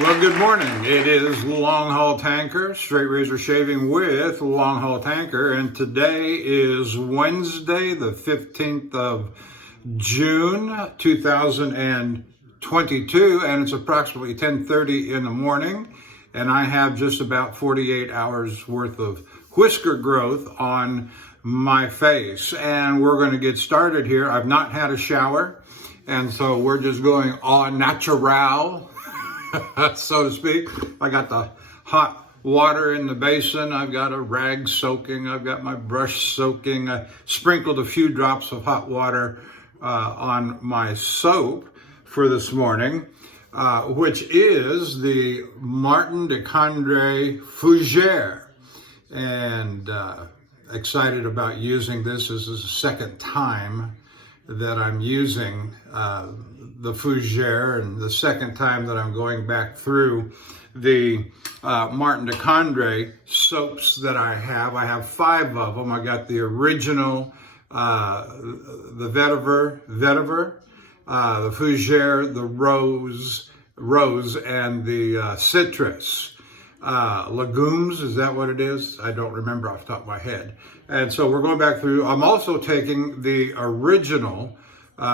Well, good morning. It is Longhaultanker, straight razor shaving with Longhaultanker, and today is Wednesday, the 15th of June, 2022, and it's approximately 10:30 in the morning, and I have just about 48 hours worth of whisker growth on my face, and we're going to get started here. I've not had a shower, and so we're just going au natural, so to speak. I got the hot water in the basin. I've got a rag soaking. I've got my brush soaking. I sprinkled a few drops of hot water on my soap for this morning, which is the Martin de Condre Fouere. And excited about using this. This is the second time that I'm using the Fouere, and the second time that I'm going back through the Martin de Condre soaps that I have. I have 5 of them. I got the original, the vetiver, the Fouere, the rose, and the citrus. Legumes, is that what it is? I don't remember off the top of my head. And so we're going back through. I'm also taking the original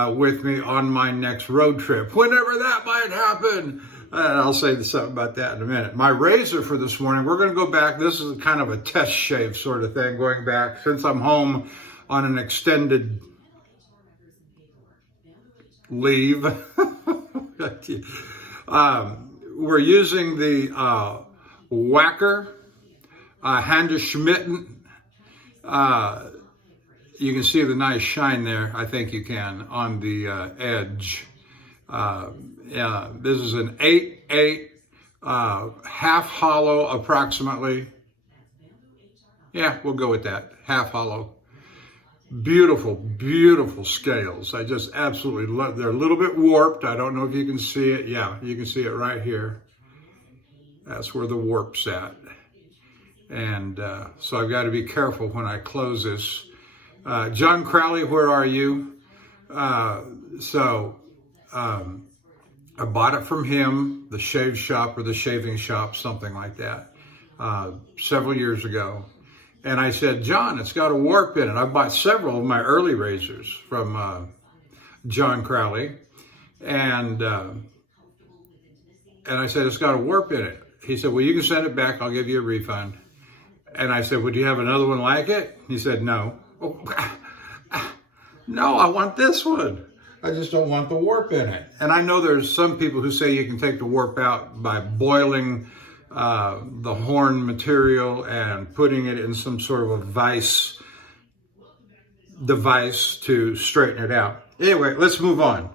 with me on my next road trip, whenever that might happen. And I'll say something about that in a minute. My razor for this morning, we're going to go back. This is kind of a test shave sort of thing, going back since I'm home on an extended leave. We're using the Wacker Handgeschmiedet. You can see the nice shine there. I think you can on the edge. This is an 8/8 half hollow approximately. Yeah, we'll go with that. Half hollow. Beautiful, beautiful scales. I just absolutely love. They're a little bit warped. I don't know if you can see it. Yeah, you can see it right here. That's where the warp's at. And so I've got to be careful when I close this. John Crowley, where are you? I bought it from him, the shave shop or the shaving shop, something like that, several years ago. And I said, John, it's got a warp in it. I bought several of my early razors from John Crowley. And I said, it's got a warp in it. He said, well, you can send it back. I'll give you a refund. And I said, well, do you have another one like it? He said, no. Oh, no, I want this one. I just don't want the warp in it. And I know there's some people who say you can take the warp out by boiling the horn material and putting it in some sort of a vice device to straighten it out. Anyway, let's move on.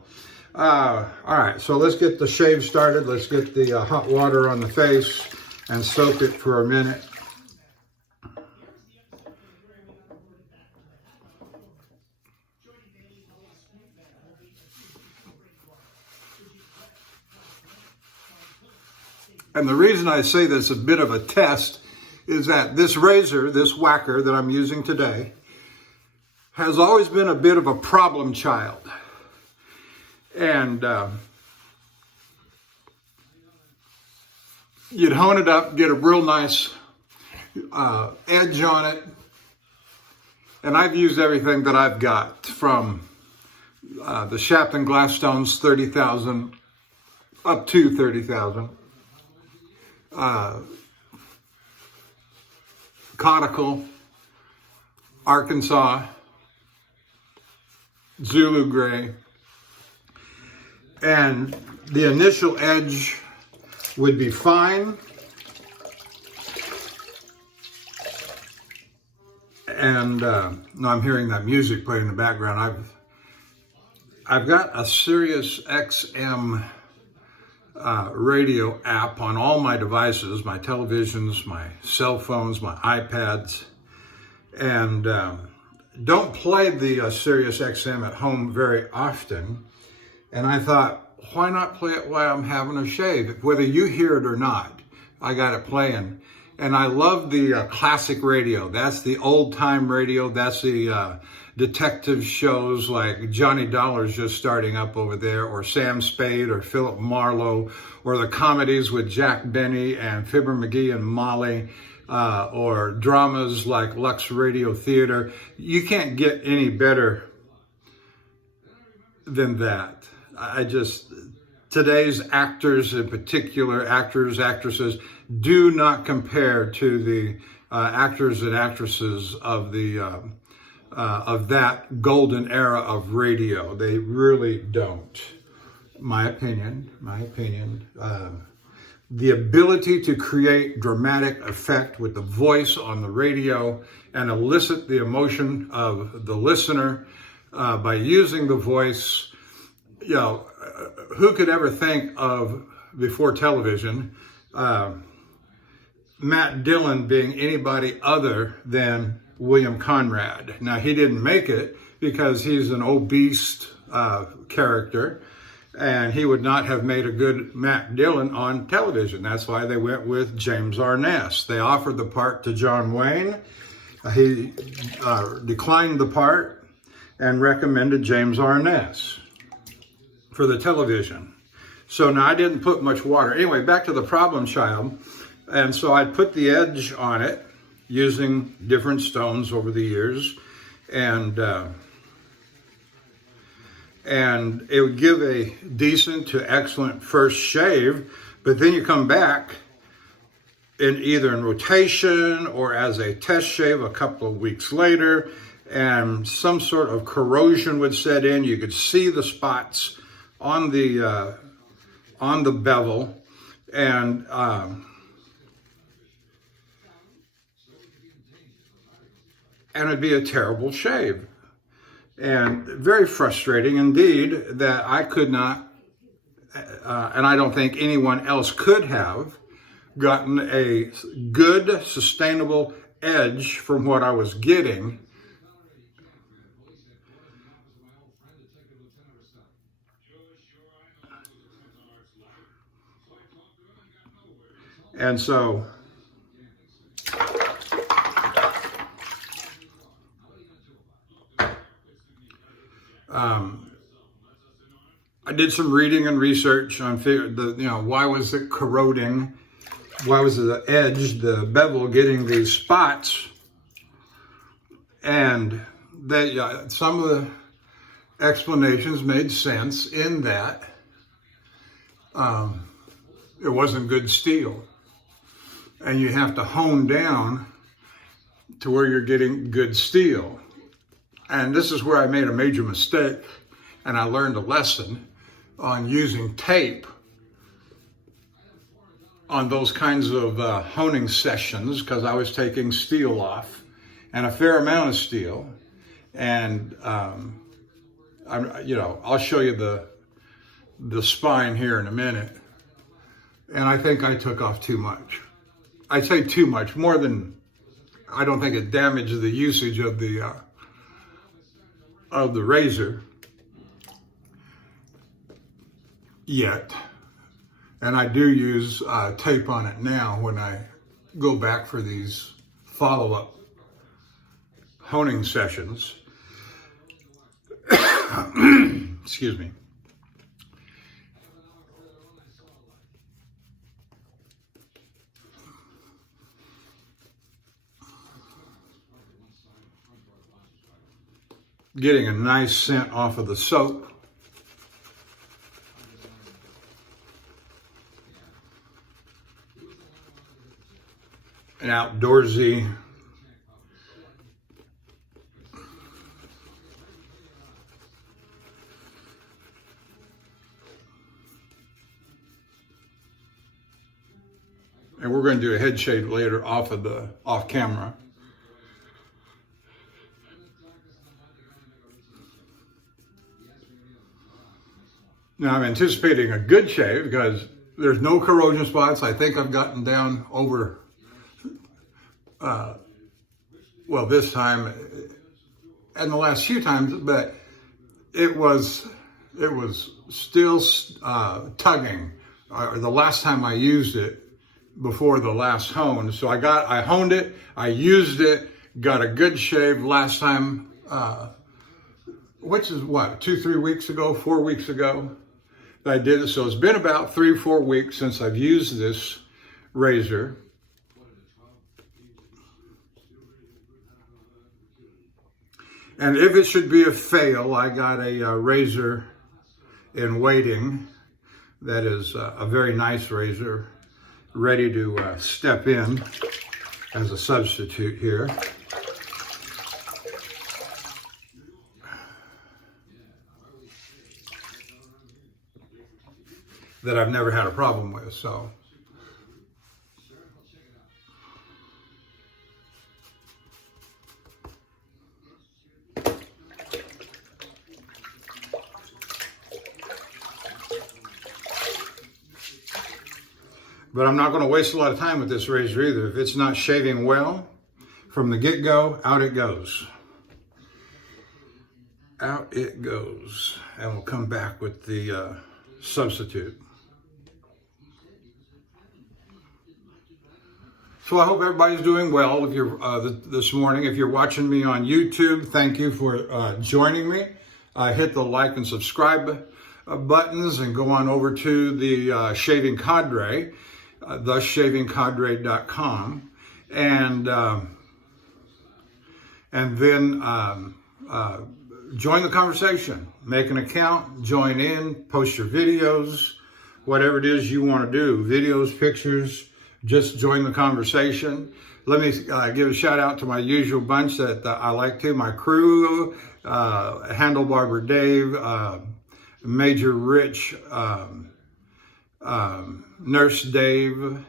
All right, so let's get the shave started. Let's get the hot water on the face and soak it for a minute. And the reason I say this a bit of a test is that this razor, this Wacker that I'm using today, has always been a bit of a problem child. And you'd hone it up, get a real nice edge on it. And I've used everything that I've got, from the Shapton Glasstones 30,000 up to 30,000. Conical, Arkansas, Zulu Gray, and the initial edge would be fine, and no, I'm hearing that music playing in the background. I've got a Sirius XM radio app on all my devices, my televisions, my cell phones, my iPads, and don't play the Sirius XM at home very often. And I thought, why not play it while I'm having a shave? Whether you hear it or not, I got it playing. And I love the classic radio. That's the old time radio. That's the detective shows like Johnny Dollar's just starting up over there, or Sam Spade or Philip Marlowe, or the comedies with Jack Benny and Fibber McGee and Molly, or dramas like Lux Radio Theater. You can't get any better than that. Today's actors in particular, actors, actresses, do not compare to the actors and actresses of that golden era of radio. They really don't. My opinion. The ability to create dramatic effect with the voice on the radio and elicit the emotion of the listener by using the voice. Who could ever think of, before television, Matt Dillon being anybody other than William Conrad? Now, he didn't make it because he's an obese character, and he would not have made a good Matt Dillon on television. That's why they went with James Arness. They offered the part to John Wayne. He declined the part and recommended James Arness for the television. So now I didn't put much water. Anyway, back to the problem child. And so I put the edge on it using different stones over the years. And it would give a decent to excellent first shave. But then you come back either in rotation or as a test shave a couple of weeks later, and some sort of corrosion would set in. You could see the spots on the bevel, and it'd be a terrible shave, and very frustrating indeed that I could not, and I don't think anyone else could have gotten a good, sustainable edge from what I was getting. And so I did some reading and research on why was it corroding? Why was the edge, the bevel, getting these spots? And some of the explanations made sense in that it wasn't good steel. And you have to hone down to where you're getting good steel. And this is where I made a major mistake, and I learned a lesson on using tape on those kinds of honing sessions, because I was taking steel off, and a fair amount of steel. And I'll show you the spine here in a minute. And I think I took off too much. I say too much, more than, I don't think it damaged the usage of the razor yet. And I do use tape on it now when I go back for these follow-up honing sessions. Excuse me. Getting a nice scent off of the soap. An outdoorsy and we're going to do a head shave later off camera. Now I'm anticipating a good shave because there's no corrosion spots. I think I've gotten down over, this time and the last few times, but it was still tugging. The last time I used it before the last hone. So I honed it, I used it, got a good shave last time which is what, 2-3 weeks ago, 4 weeks ago that I did it. So it's been about 3-4 weeks since I've used this razor. And if it should be a fail, I got a razor in waiting that is a very nice razor, ready to step in as a substitute here. That I've never had a problem with, so. But I'm not going to waste a lot of time with this razor either. If it's not shaving well, from the get-go, out it goes. Out it goes. And we'll come back with the substitute. So I hope everybody's doing well. If you're this morning, if you're watching me on YouTube, thank you for joining me. Hit the like and subscribe buttons and go on over to the Shaving Condre, theshavingcondre.com, and then join the conversation. Make an account, join in, post your videos, whatever it is you want to do, videos, pictures. Just join the conversation. Let me give a shout out to my usual bunch that I like to, my crew, Handlebarber Dave, Major Rich, Nurse Dave,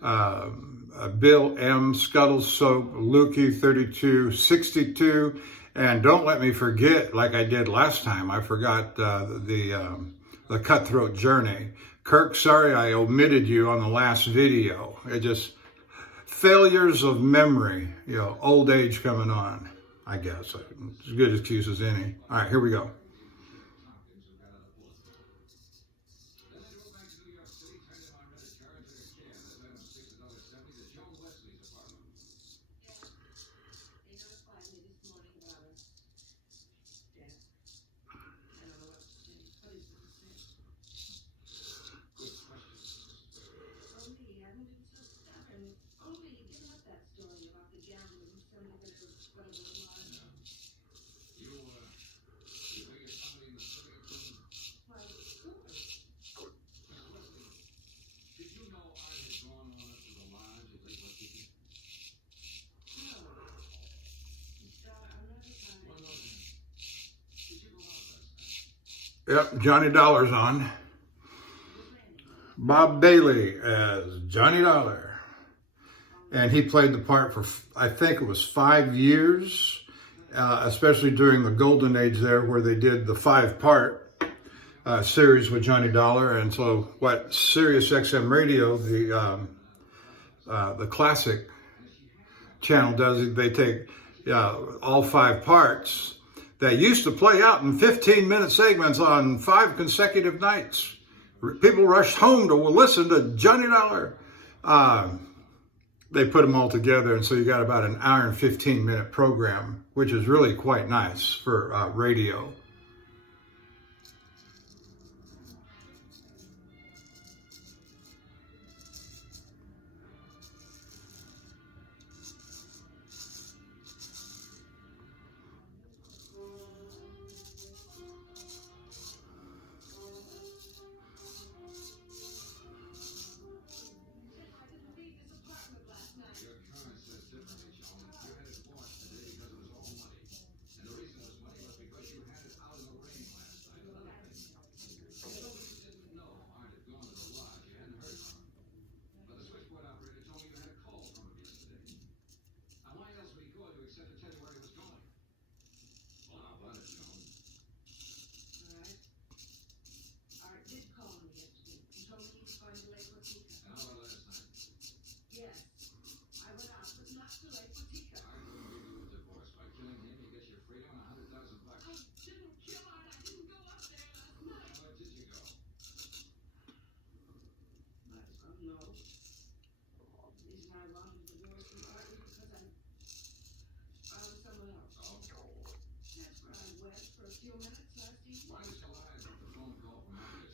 Bill M, Scuttle Soap, Lukey 3262, and don't let me forget, like I did last time, I forgot the Cutthroat Journey. Kirk, sorry I omitted you on the last video. It just, failures of memory, you know, old age coming on, I guess. As good excuse as any. All right, here we go. Yep, Johnny Dollar's on. Bob Bailey as Johnny Dollar. And he played the part for, I think it was 5 years, especially during the golden age there where they did the 5-part series with Johnny Dollar. And so what Sirius XM Radio, the classic channel does, is they take all 5 parts that used to play out in 15-minute segments on 5 consecutive nights. People rushed home to listen to Johnny Dollar. They put them all together, and so you got about an hour and 15-minute program, which is really quite nice for radio.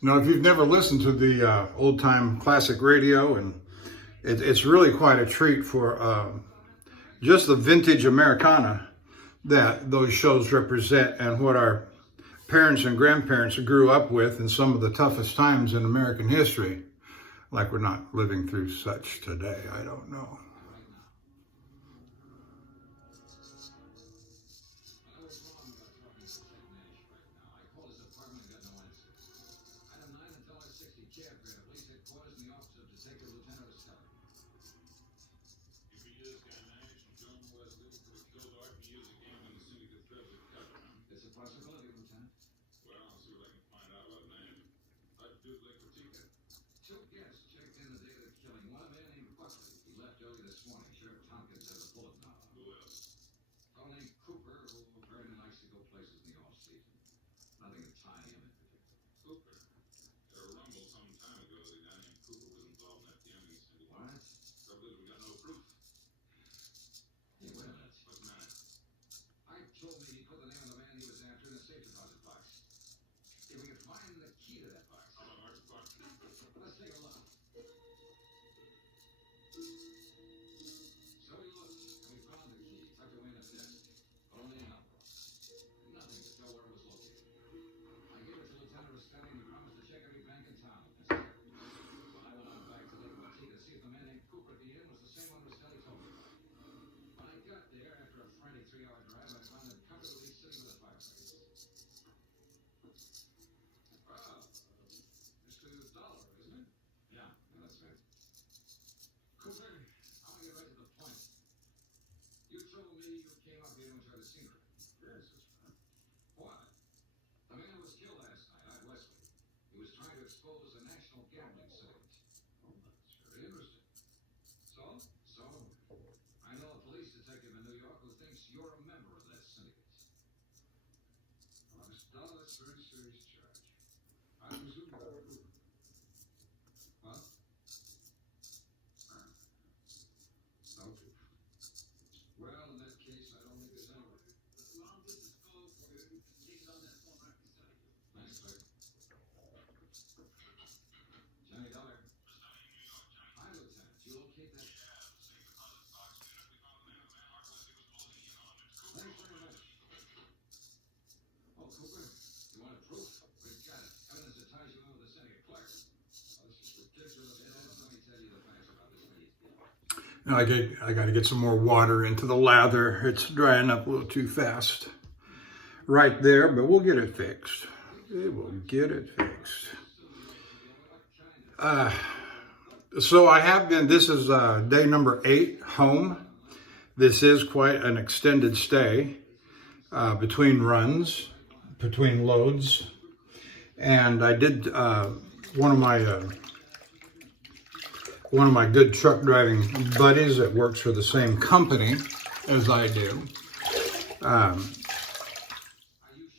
Now, if you've never listened to the old-time classic radio, and it's really quite a treat for just the vintage Americana that those shows represent, and what our parents and grandparents grew up with in some of the toughest times in American history. Like we're not living through such today, I don't know. Now I got to get some more water into the lather. It's drying up a little too fast right there, but we'll get it fixed. We'll get it fixed. So I have been, this is day number 8 home. This is quite an extended stay between runs, between loads. And I did one of my good truck driving buddies that works for the same company as I do.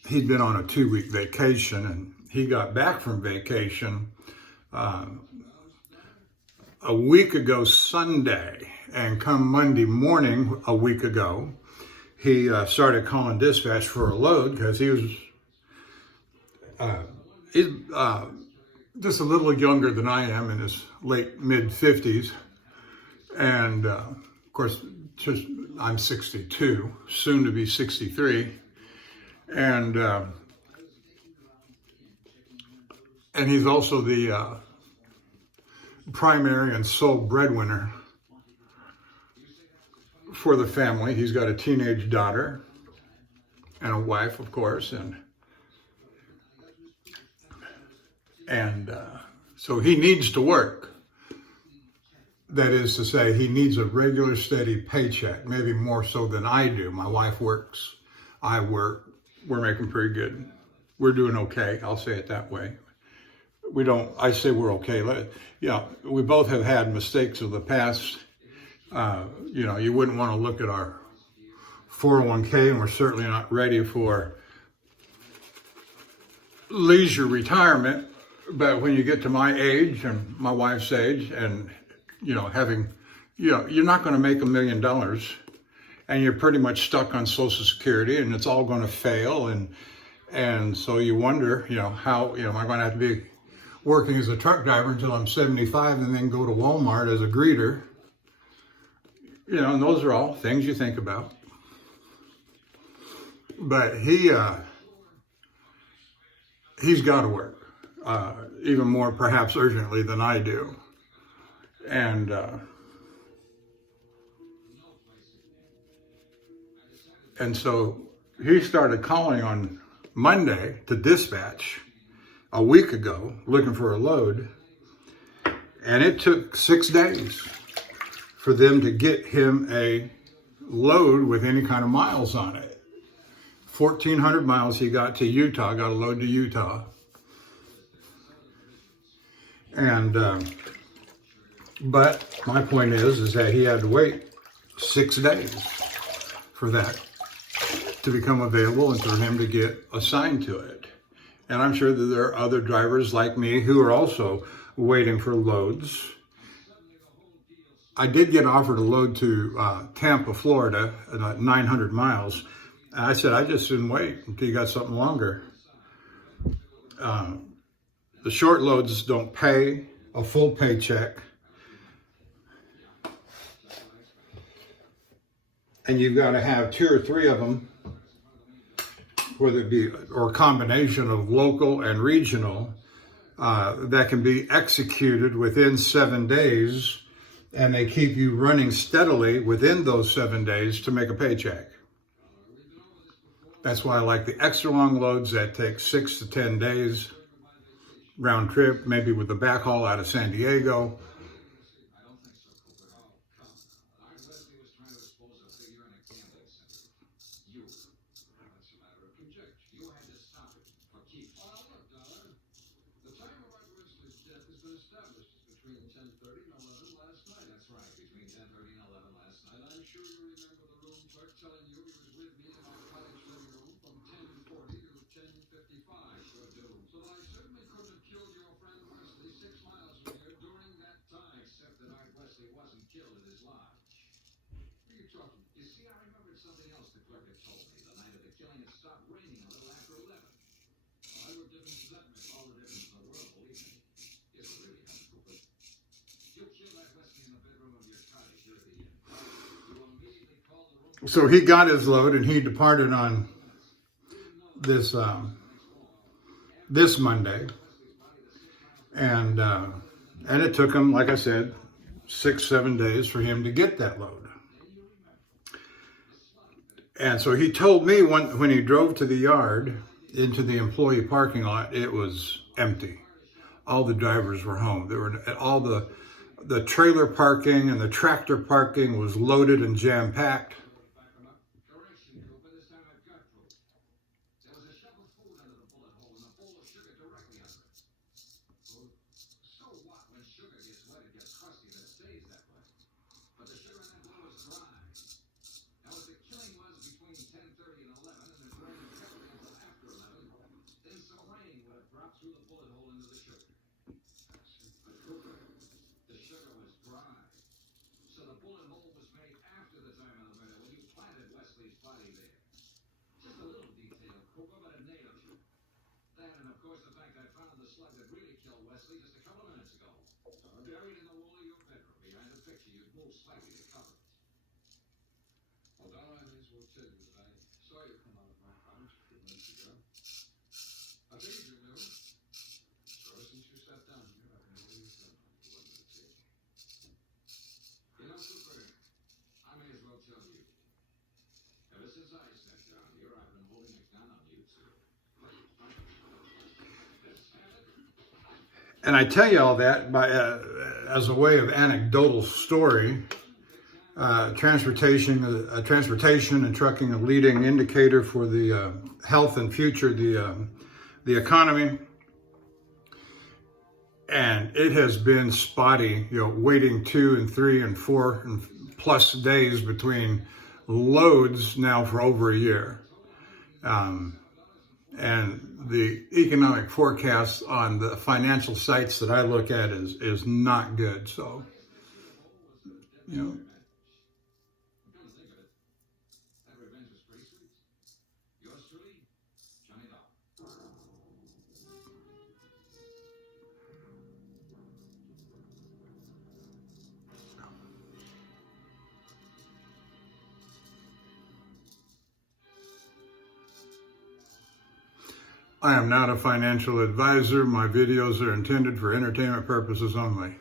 He'd been on a 2-week vacation, and he got back from vacation a week ago Sunday, and come Monday morning a week ago, he started calling dispatch for a load because he was just a little younger than I am, in his late mid-50s, and of course I'm 62, soon to be 63, and he's also the primary and sole breadwinner for the family. He's got a teenage daughter and a wife, of course, and so he needs to work. That is to say, he needs a regular, steady paycheck, maybe more so than I do. My wife works, I work, we're making pretty good. We're doing okay, I'll say it that way. I say we're okay. Yeah, we both have had mistakes of the past. You wouldn't want to look at our 401k, and we're certainly not ready for leisure retirement. But when you get to my age and my wife's age, and you're not going to make $1 million, and you're pretty much stuck on Social Security, and it's all going to fail, and so you wonder, how am I going to have to be working as a truck driver until I'm 75 and then go to Walmart as a greeter. You know, and those are all things you think about. But he's got to work, even more perhaps urgently than I do. And so he started calling on Monday to dispatch a week ago, looking for a load. And it took 6 days for them to get him a load with any kind of miles on it. 1,400 miles he got to Utah, got a load to Utah. And, but my point is that he had to wait 6 days for that to become available and for him to get assigned to it. And I'm sure that there are other drivers like me who are also waiting for loads. I did get offered a load to Tampa, Florida, 900 miles. And I said, I just didn't wait until you got something longer. The short loads don't pay a full paycheck. And you've got to have 2 or 3 of them, whether it be or a combination of local and regional, that can be executed within 7 days, and they keep you running steadily within those 7 days to make a paycheck. That's why I like the extra long loads that take 6 to 10 days round trip, maybe with the backhaul out of San Diego. So he got his load and he departed on this this Monday, and it took him, like I said, 6-7 days for him to get that load. And so he told me when he drove to the yard into the employee parking lot, it was empty. All the drivers were home. There were all the trailer parking and the tractor parking was loaded and jam-packed. And I tell you all that as a way of anecdotal story. Transportation and trucking, a leading indicator for the health and future of the economy. And it has been spotty, waiting 2 and 3 and 4 and plus days between loads now for over a year. And the economic forecast on the financial sites that I look at is not good. So, I am not a financial advisor. My videos are intended for entertainment purposes only.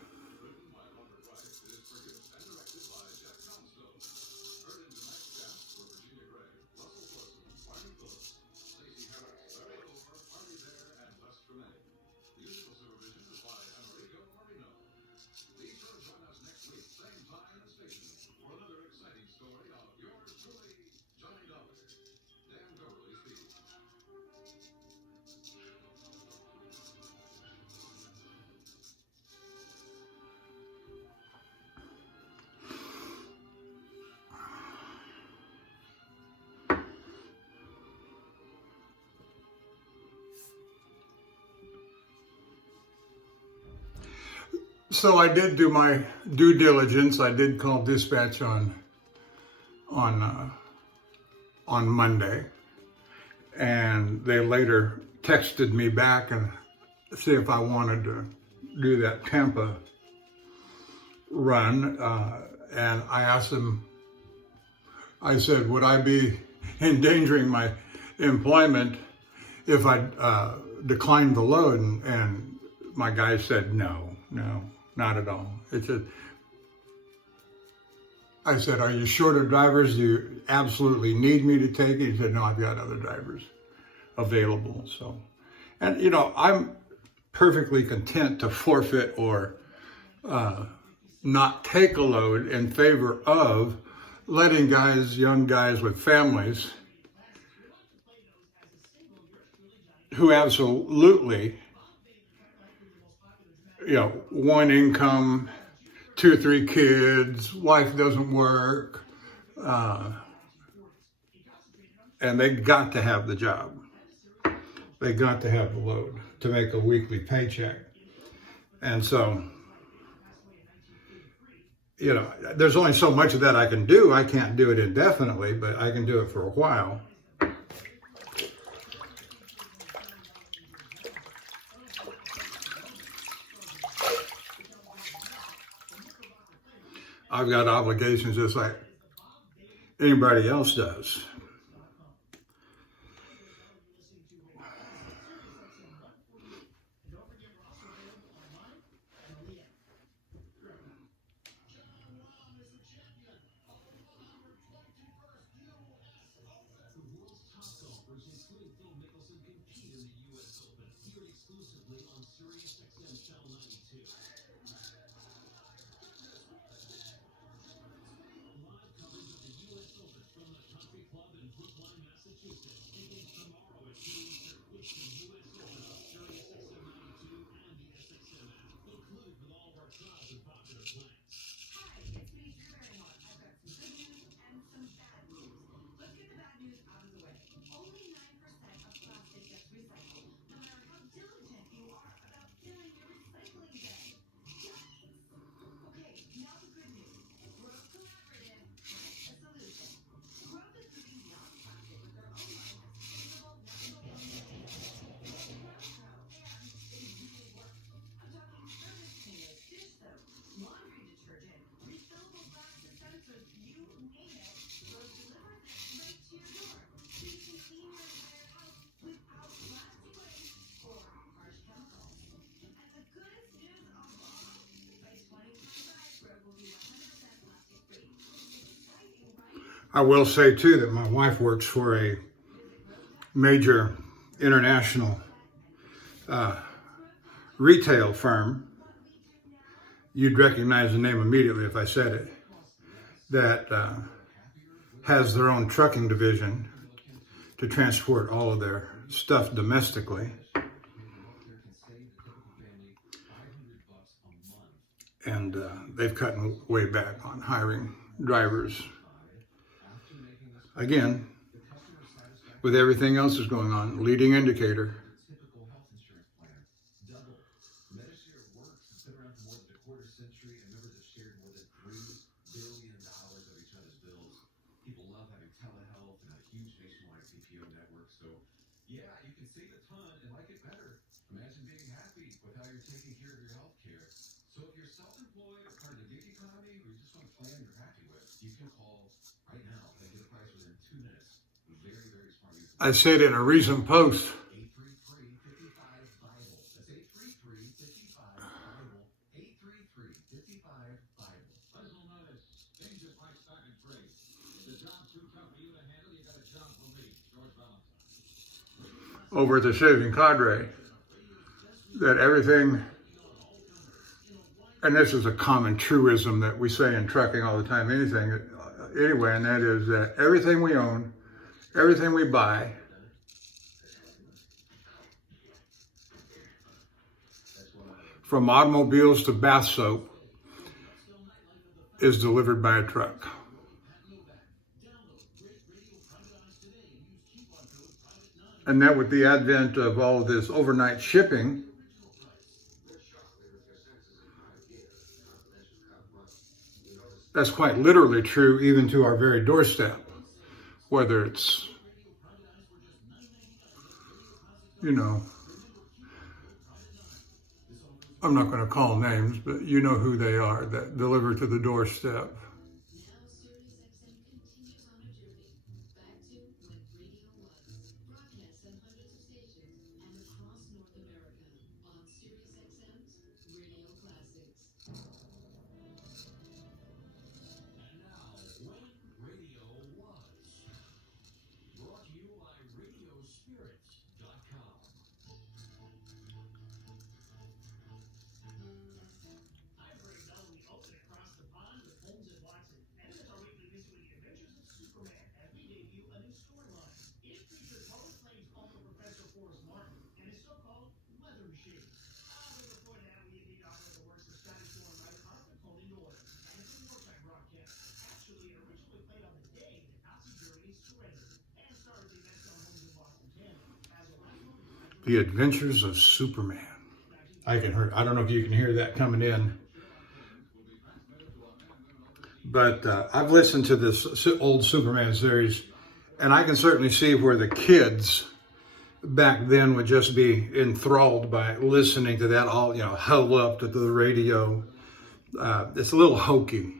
So I did do my due diligence. I did call dispatch on Monday, and they later texted me back and see if I wanted to do that Tampa run. And I asked them, I said, would I be endangering my employment if I declined the load? And my guy said, no, not at all. I said, are you short of drivers? Do you absolutely need me to take it? He said, no, I've got other drivers available. So, and you know, I'm perfectly content to forfeit or not take a load in favor of letting young guys with families who absolutely, you know, one income, 2 or 3 kids, wife doesn't work, and they got to have the job. They got to have the load to make a weekly paycheck. And so, you know, there's only so much of that I can do. I can't do it indefinitely, but I can do it for a while. I've got obligations just like anybody else does. I will say too that my wife works for a major international retail firm. You'd recognize the name immediately if I said it. That has their own trucking division to transport all of their stuff domestically. And they've cut way back on hiring drivers. Again, with everything else that's going on, leading indicator. I said in a recent post over at the Shaving Condre that everything, and this is a common truism that we say in trucking all the time, anyway, and that is that everything we own, everything we buy, from automobiles to bath soap, is delivered by a truck. And that with the advent of all of this overnight shipping, that's quite literally true even to our very doorstep, whether it's, I'm not going to call names, but you know who they are that deliver to the doorstep. The Adventures of Superman. I don't know if you can hear that coming in. But I've listened to this old Superman series, and I can certainly see where the kids back then would just be enthralled by listening to that all, huddled up to the radio. It's a little hokey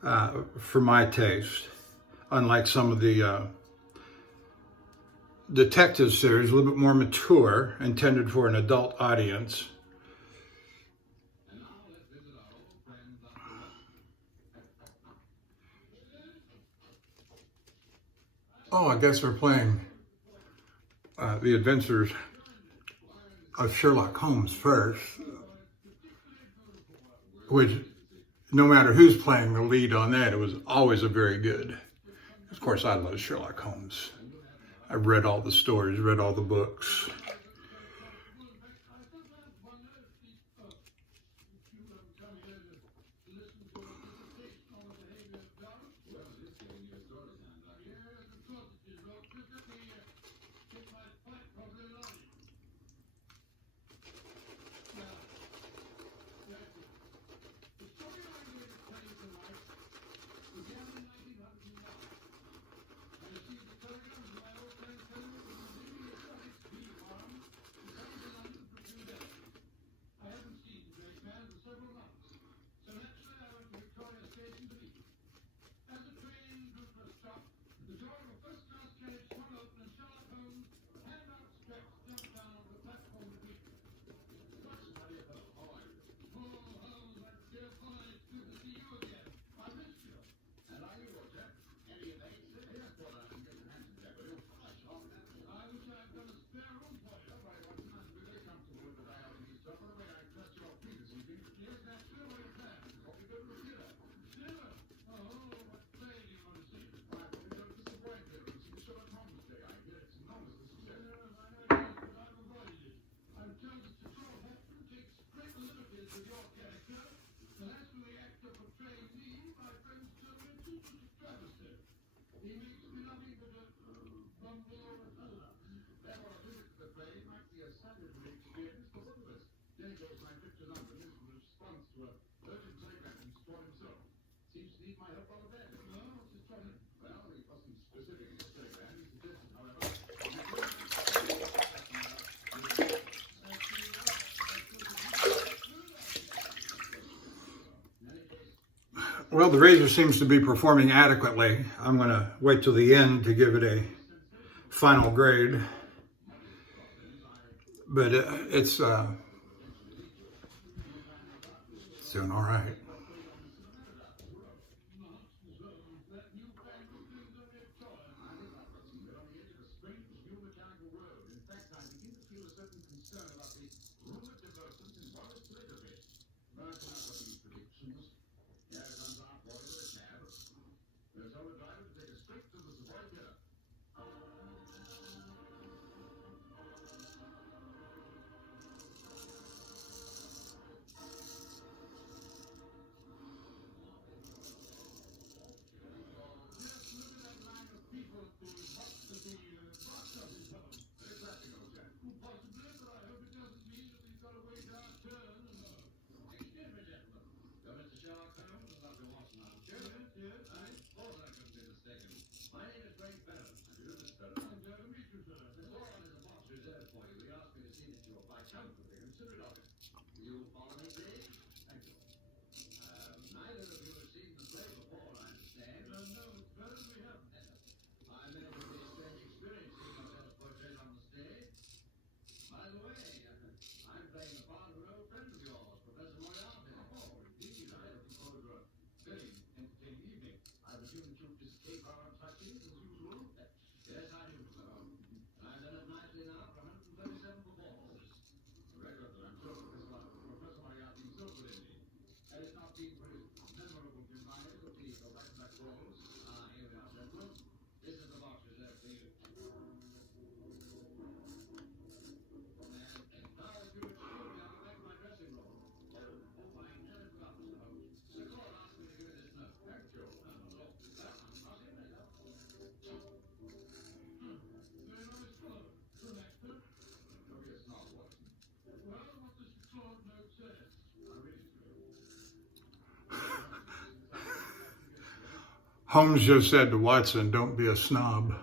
for my taste, unlike some of the detective series, a little bit more mature, intended for an adult audience. Oh, I guess we're playing The Adventures of Sherlock Holmes first, which, no matter who's playing the lead on that, it was always a very good. Of course, I love Sherlock Holmes. I've read all the stories, read all the books. Well, the razor seems to be performing adequately. I'm going to wait till the end to give it a final grade. But it's doing all right. Holmes just said to Watson, "Don't be a snob."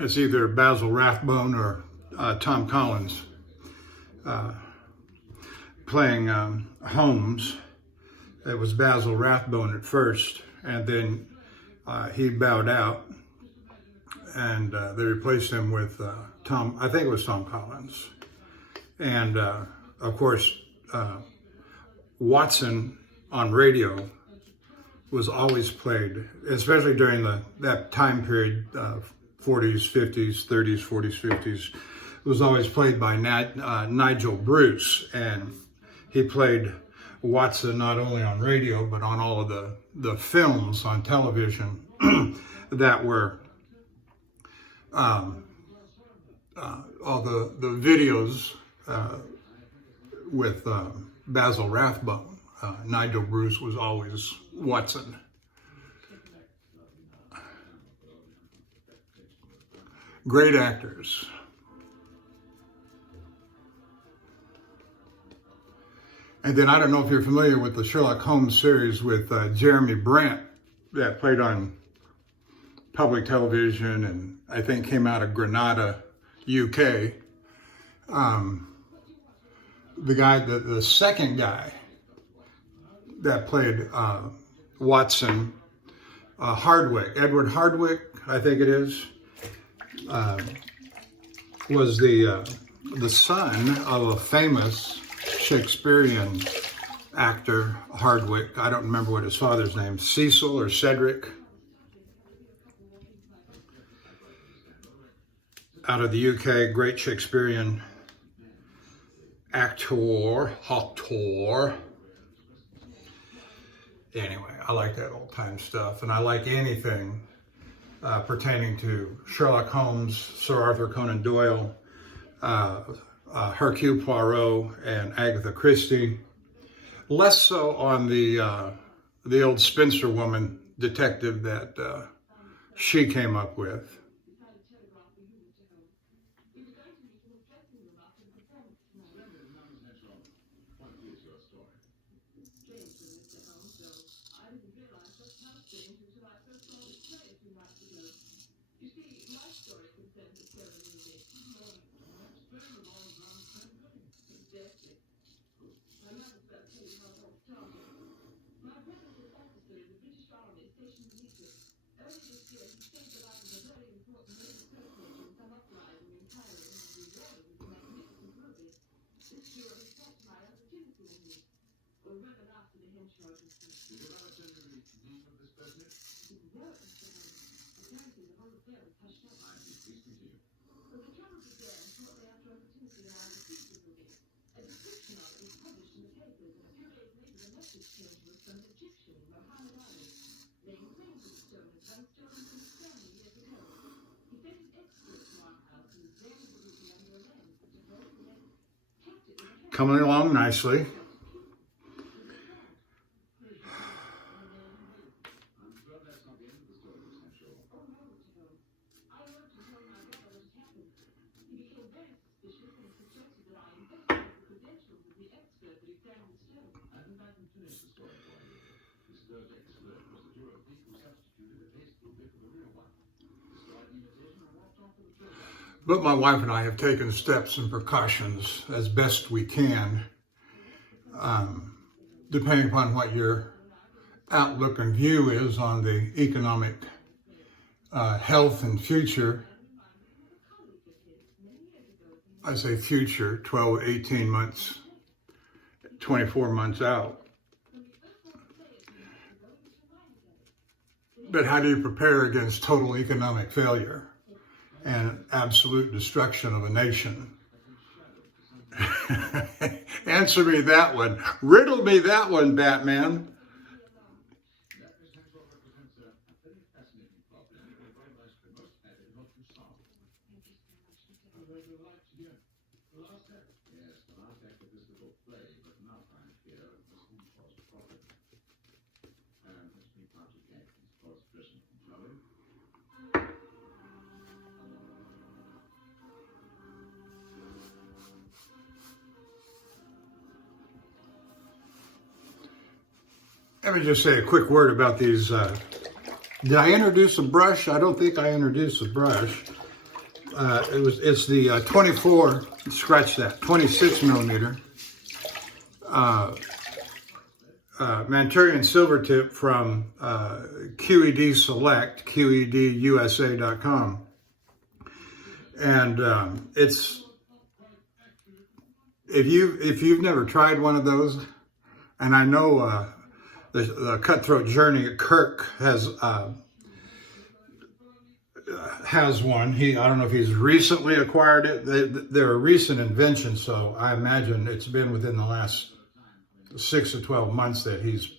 It's either Basil Rathbone or Tom Collins playing Holmes. It was Basil Rathbone at first, and then he bowed out, and they replaced him with I think it was Tom Collins. And of course, Watson on radio was always played, especially during that time period, 40s, 50s, 30s, 40s, 50s. It was always played by Nigel Bruce, and he played Watson not only on radio, but on all of the films on television that were all the videos with Basil Rathbone. Nigel Bruce was always Watson. Great actors. And then I don't know if you're familiar with the Sherlock Holmes series with Jeremy Brent that played on public television and I think came out of Granada, UK. The second guy that played Watson, Hardwick, Edward Hardwick, I think it is, was the son of a famous Shakespearean actor, Hardwick. I don't remember what his father's name, Cecil or Cedric, out of the UK, great Shakespearean actor. Anyway, I like that old time stuff, and I like anything pertaining to Sherlock Holmes, Sir Arthur Conan Doyle, Hercule Poirot, and Agatha Christie. Less so on the old spinster woman detective that she came up with. Coming along nicely. But my wife and I have taken steps and precautions as best we can, depending upon what your outlook and view is on the economic health and future. I say future, 12, 18 months, 24 months out. But how do you prepare against total economic failure and absolute destruction of a nation? Answer me that one. Riddle me that one, Batman. Let me just say a quick word about these. Did I introduce a brush? I don't think I introduced a brush. It's the 24, scratch that, 26 millimeter Manchurian Silvertip from QEDSelect, QEDUSA.com. And it's, if you've never tried one of those, and I know the Cutthroat Journey at Kirk has one. I don't know if he's recently acquired it. They're a recent invention, so I imagine it's been within the last 6 to 12 months that he's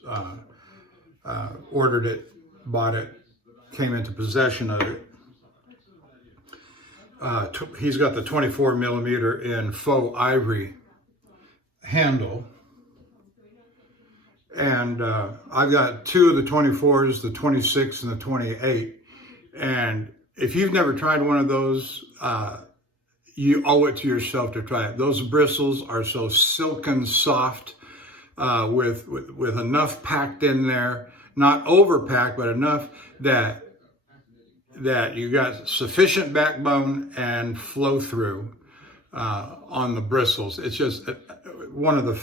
ordered it, bought it, came into possession of it. He's got the 24 millimeter in faux ivory handle. And I've got two of the 24s, the 26 and the 28. And if you've never tried one of those, you owe it to yourself to try it. Those bristles are so silken soft, with enough packed in there, not overpacked, but enough that you got sufficient backbone and flow through on the bristles. It's just one of the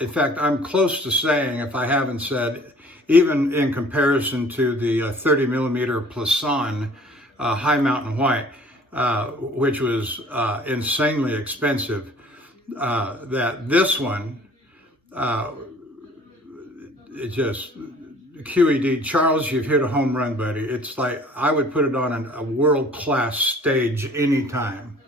in fact, I'm close to saying, if I haven't said, even in comparison to the 30 millimeter Plisson High Mountain White, which was insanely expensive, that this one, it just, QED, Charles, you've hit a home run, buddy. It's like, I would put it on a world-class stage anytime.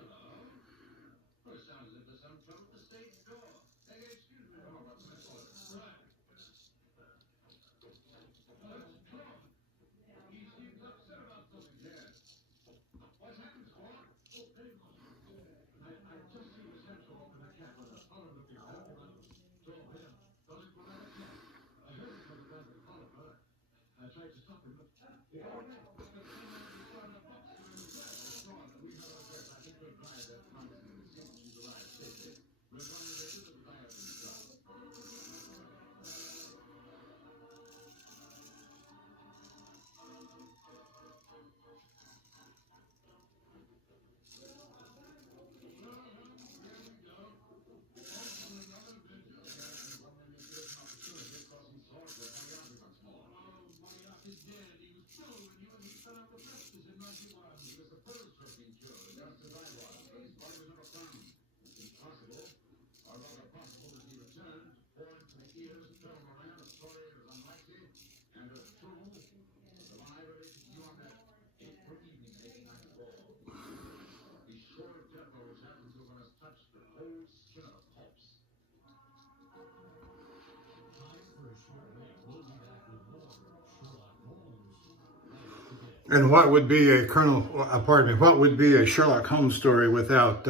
And what would be a what would be a Sherlock Holmes story without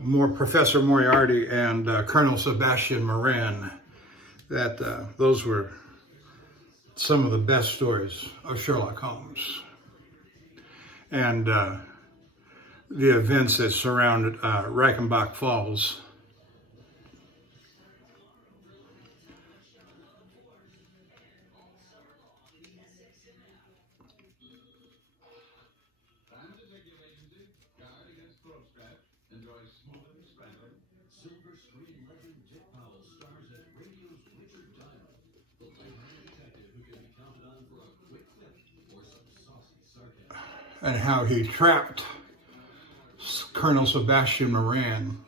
more Professor Moriarty and Colonel Sebastian Moran? Those were some of the best stories of Sherlock Holmes. And the events that surrounded Reichenbach Falls. And how he trapped Colonel Sebastian Moran,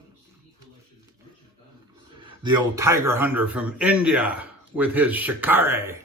the old tiger hunter from India, with his shikari.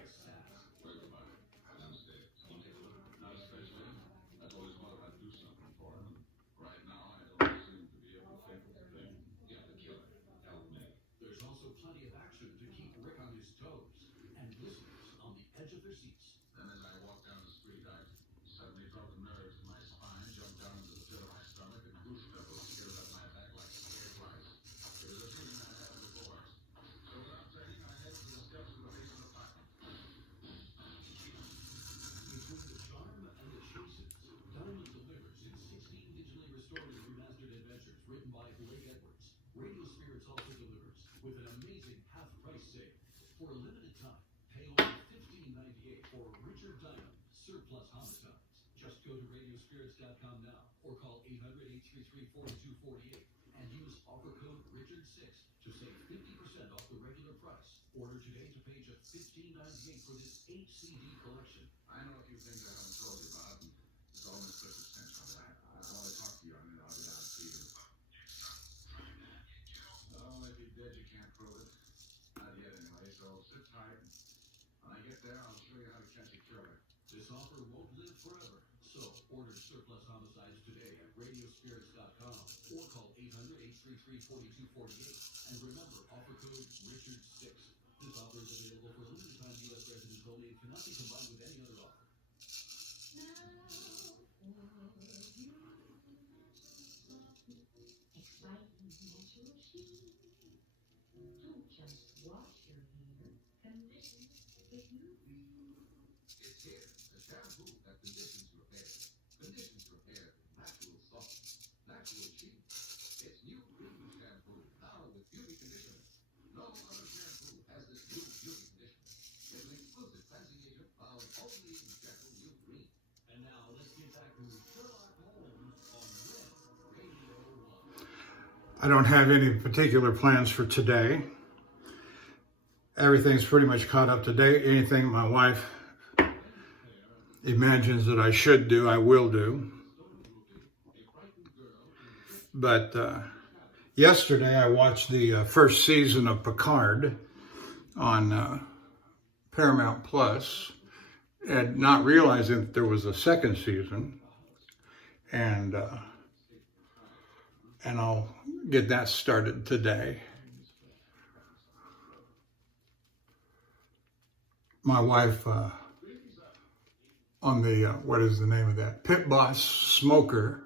I don't have any particular plans for today. Everything's pretty much caught up to date. Anything my wife imagines that I should do, I will do. But yesterday I watched the first season of Picard on Paramount Plus, and not realizing that there was a second season, and I'll get that started today. My wife, on the, what is the name of that? Pit Boss smoker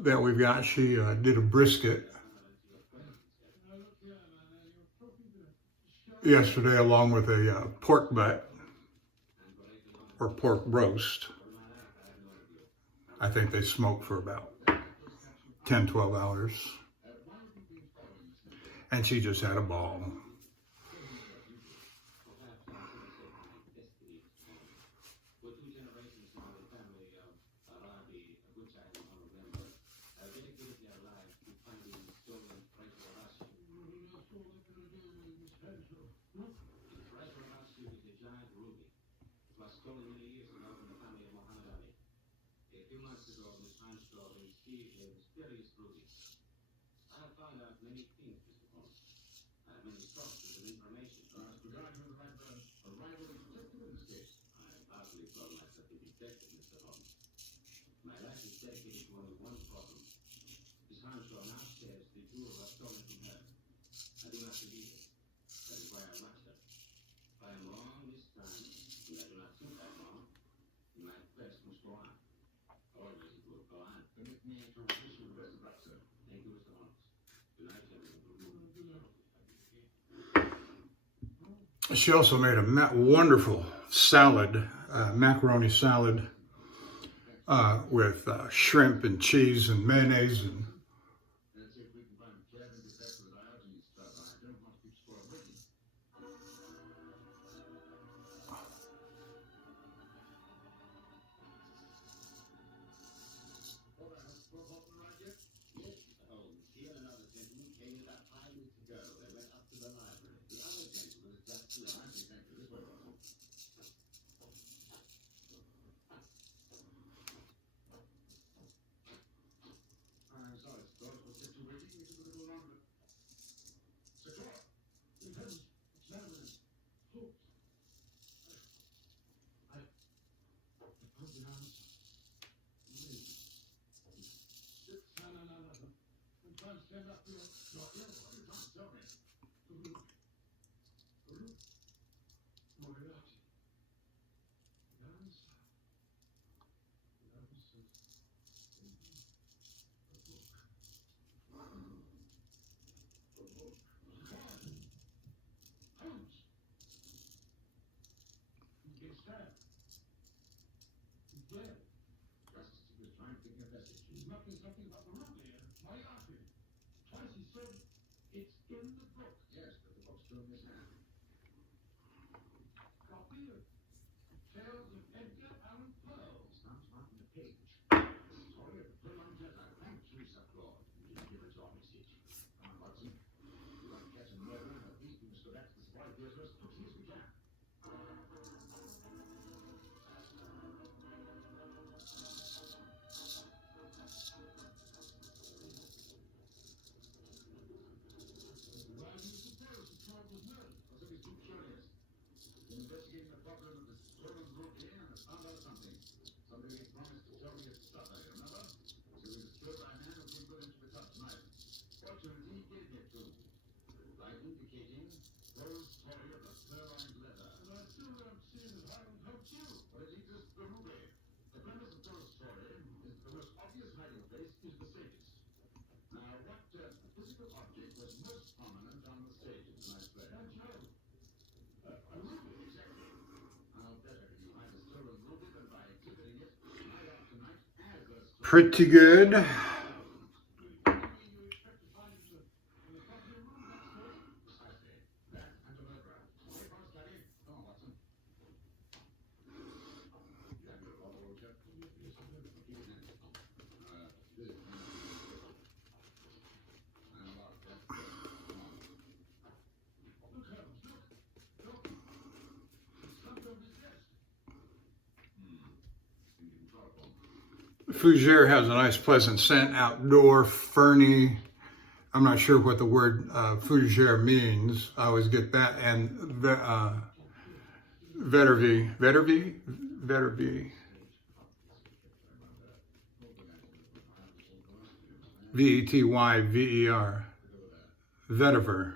that we've got, she did a brisket yesterday along with a pork butt or pork roast. I think they smoked for about 10, 12 hours. And she just had a ball. She also made a wonderful salad, macaroni salad with shrimp and cheese and mayonnaise and pretty good. Fougere has a nice pleasant scent, outdoor, ferny. I'm not sure what the word fougere means. I always get that. And Vetiver, Vetyver, Vetiver.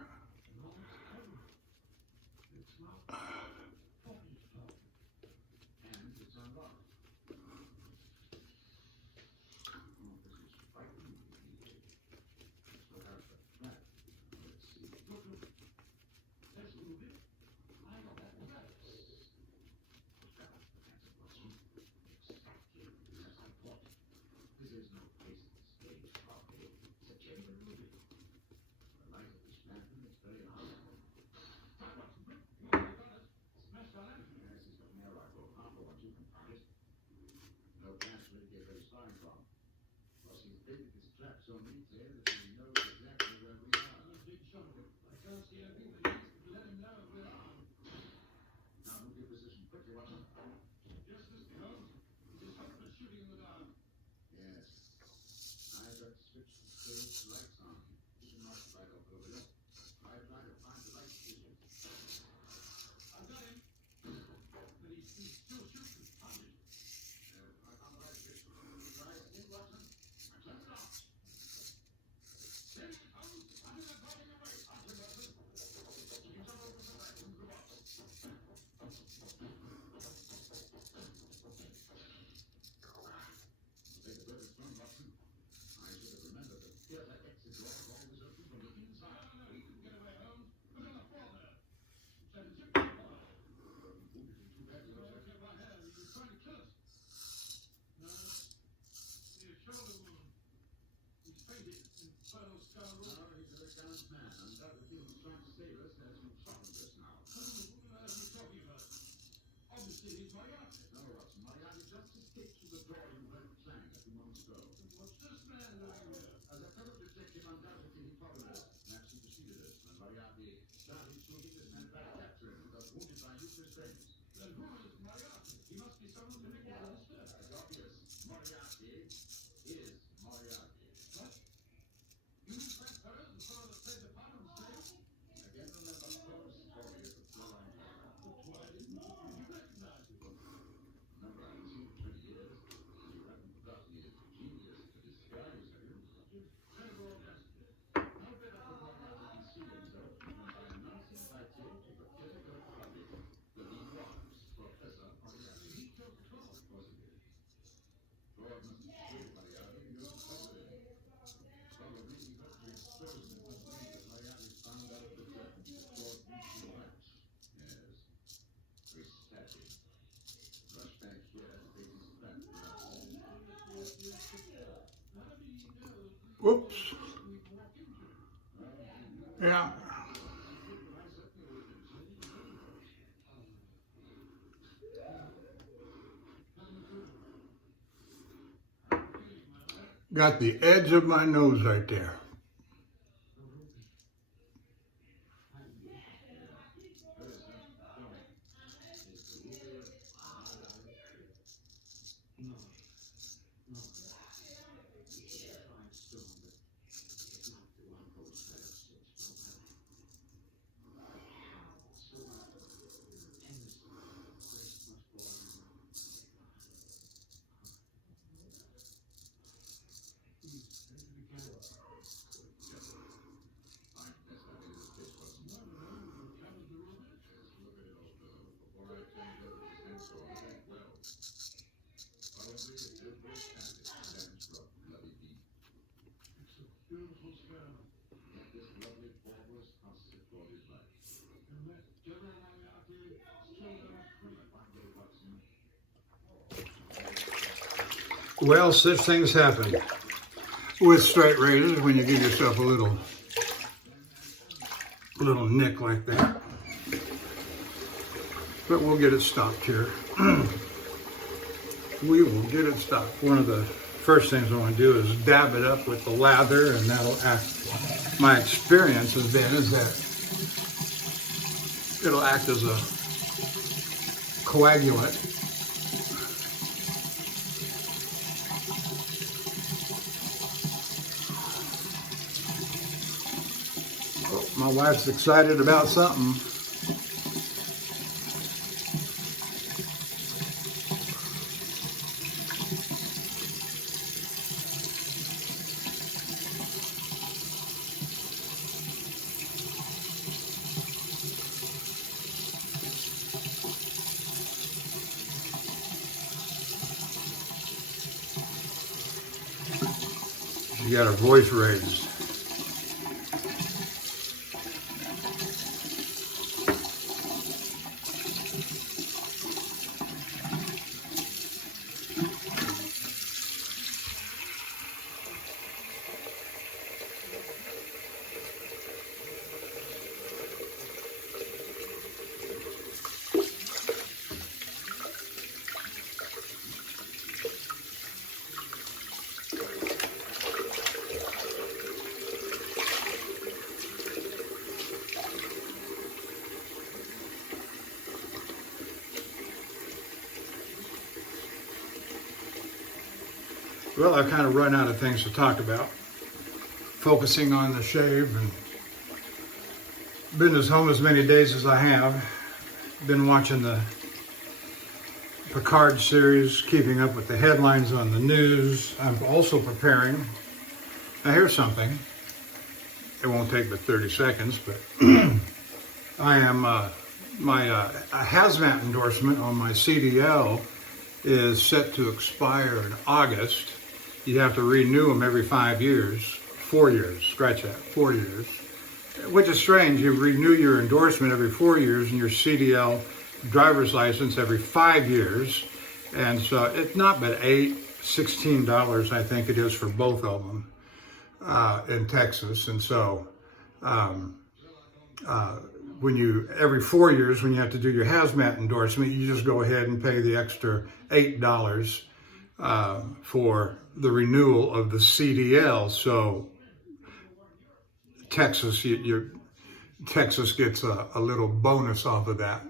Whoops. Yeah. Got the edge of my nose right there. Well, such things happen with straight razors when you give yourself a little nick like that. But we'll get it stopped here. We will get it stopped. One of the first things I want to do is dab it up with the lather, and that'll act, my experience has been, is that it'll act as a coagulant. Oh, my wife's excited about something. She got her voice raised. Well, I've kind of run out of things to talk about. Focusing on the shave, and been as home as many days as I have. Been watching the Picard series, keeping up with the headlines on the news. I'm also preparing. Now here's something. It won't take but 30 seconds, but I am, my hazmat endorsement on my CDL is set to expire in August. You have to renew them every 5 years, 4 years, scratch that, 4 years. Which is strange, you renew your endorsement every 4 years and your CDL driver's license every 5 years. And so it's not but $16, I think it is, for both of them. in Texas. And so when you, every 4 years, when you have to do your hazmat endorsement, you just go ahead and pay the extra $8 for the renewal of the CDL. So Texas, Texas gets a little bonus off of that.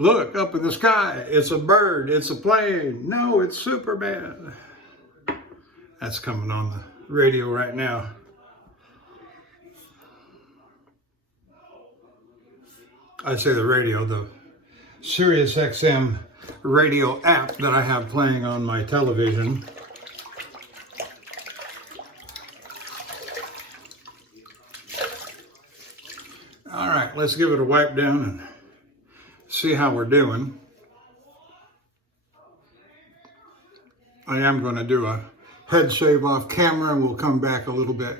Look, up in the sky, it's a bird, it's a plane. No, it's Superman. That's coming on the radio right now. I say the radio, the Sirius XM radio app that I have playing on my television. All right, let's give it a wipe down and see how we're doing. I am going to do a head shave off camera, and we'll come back a little bit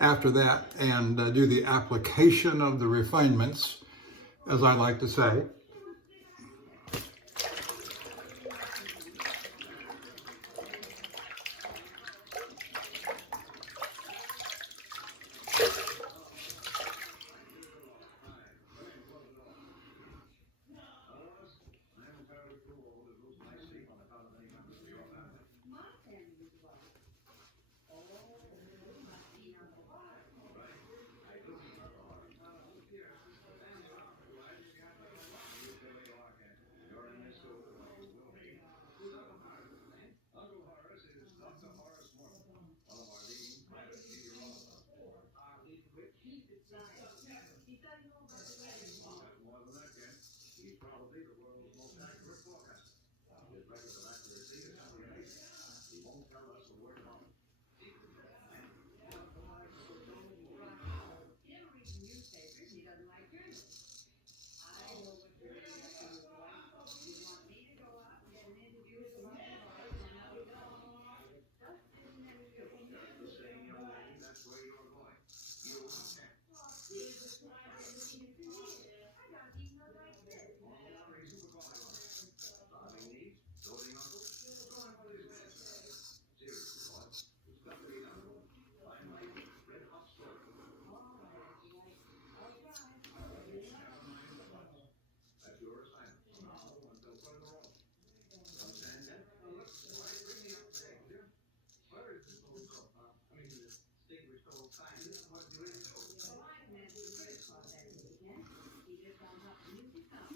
after that and do the application of the refinements, as I like to say.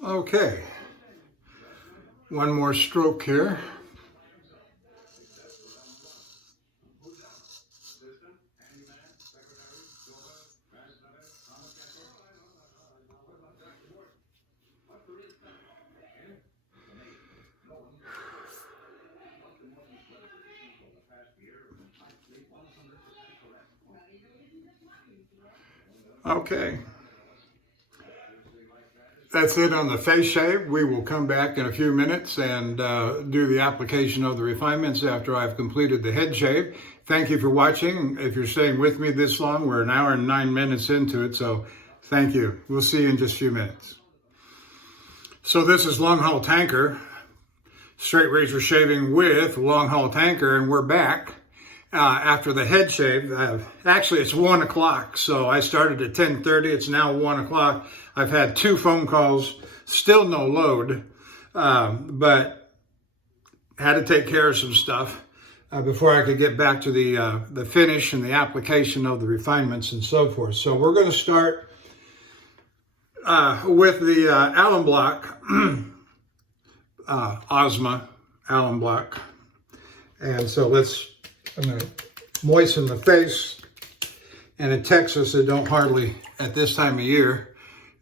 Okay, one more stroke here. Okay. That's it on the face shave. We will come back in a few minutes and do the application of the refinements after I've completed the head shave. Thank you for watching. If you're staying with me this long, we're an hour and 9 minutes into it, so thank you. We'll see you in just a few minutes. So this is Longhaultanker, straight razor shaving with Longhaultanker, and we're back. After the head shave. Actually, it's 1 o'clock, so I started at 10:30. It's now 1 o'clock. I've had 2 phone calls, still no load, but had to take care of some stuff before I could get back to the finish and the application of the refinements and so forth. So we're going to start with the alum block, Ozma alum block. And so I'm going to moisten the face. And in Texas, it don't hardly, at this time of year,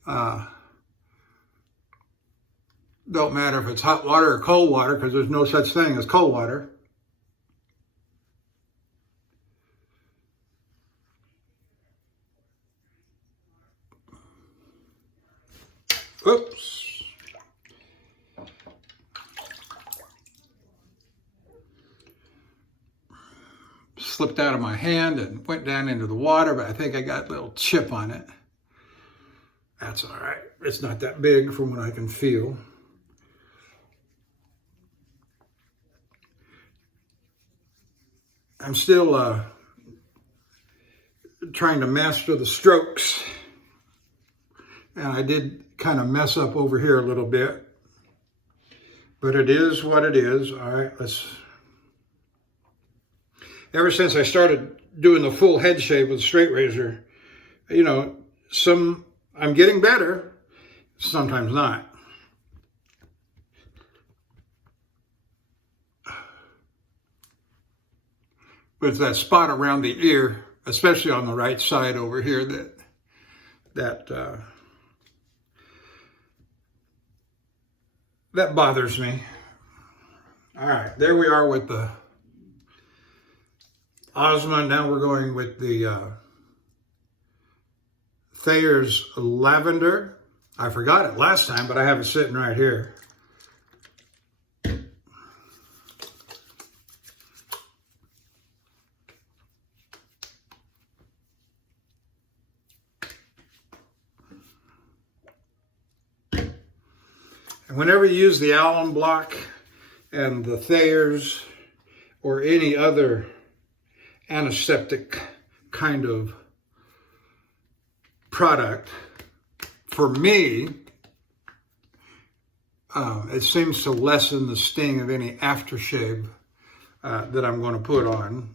don't matter if it's hot water or cold water, because there's no such thing as cold water. Oops. Slipped out of my hand and went down into the water, but I think I got a little chip on it. That's all right. It's not that big from what I can feel. I'm still trying to master the strokes. And I did kind of mess up over here a little bit. But it is what it is. All right, ever since I started doing the full head shave with a straight razor, you know, I'm getting better, sometimes not. But it's that spot around the ear, especially on the right side over here, that bothers me. All right, there we are with the Ozma. Now we're going with the Thayer's Lavender. I forgot it last time, but I have it sitting right here. And whenever you use the alum block and the Thayer's or any other antiseptic kind of product, for me, it seems to lessen the sting of any aftershave that I'm going to put on.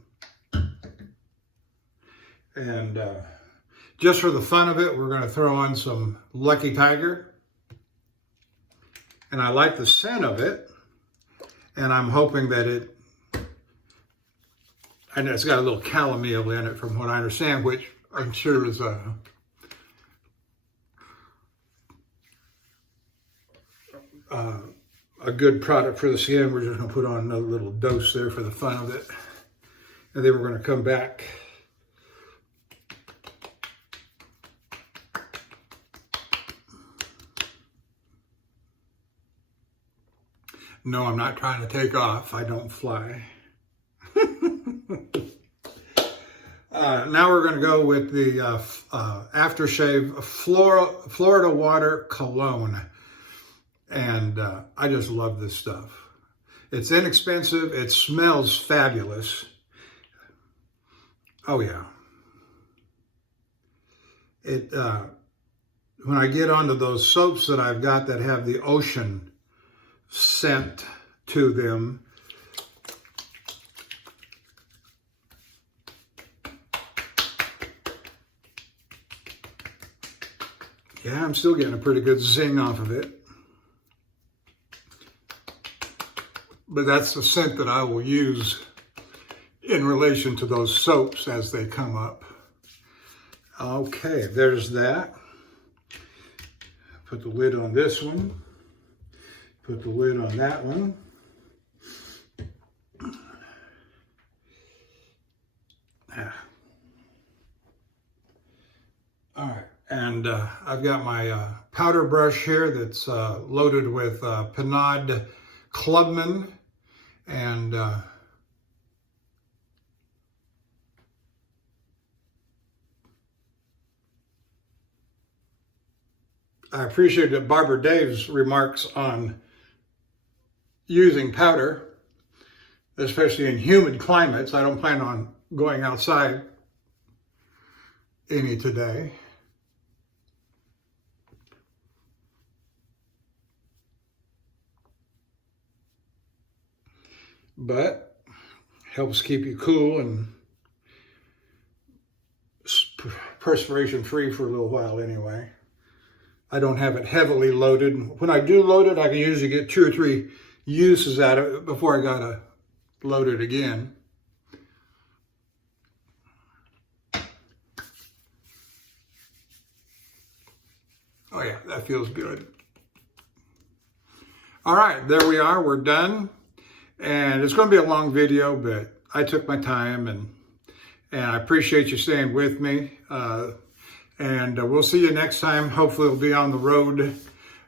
And just for the fun of it, we're going to throw on some Lucky Tiger. And I like the scent of it. And I'm hoping that I know it's got a little chamomile in it from what I understand, which I'm sure is a good product for the skin. We're just going to put on another little dose there for the fun of it. And then we're going to come back. No, I'm not trying to take off. I don't fly. Now we're going to go with the aftershave Florida Water Cologne. And I just love this stuff. It's inexpensive. It smells fabulous. Oh yeah. When I get onto those soaps that I've got that have the ocean scent to them, yeah, I'm still getting a pretty good zing off of it. But that's the scent that I will use in relation to those soaps as they come up. Okay, there's that. Put the lid on this one. Put the lid on that one. All right, and I've got my powder brush here that's loaded with Pinard Clubman, and I appreciate that Barbara Dave's remarks on using powder, especially in humid climates. I don't plan on going outside any today. But helps keep you cool and perspiration free for a little while anyway. I don't have it heavily loaded. When I do load it, I can usually get 2 or 3 uses out of it before I gotta load it again. Oh yeah, that feels good. All right, there we are, we're done. And it's gonna be a long video, but I took my time, and I appreciate you staying with me. And we'll see you next time. Hopefully we'll be on the road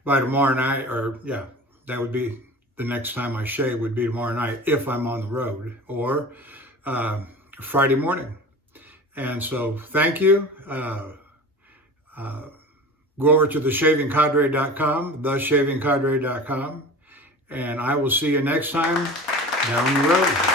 by tomorrow night, or yeah, that would be the next time I shave would be tomorrow night if I'm on the road, or Friday morning. And so thank you. Go over to theshavingcondre.com, theshavingcondre.com, and I will see you next time down the road.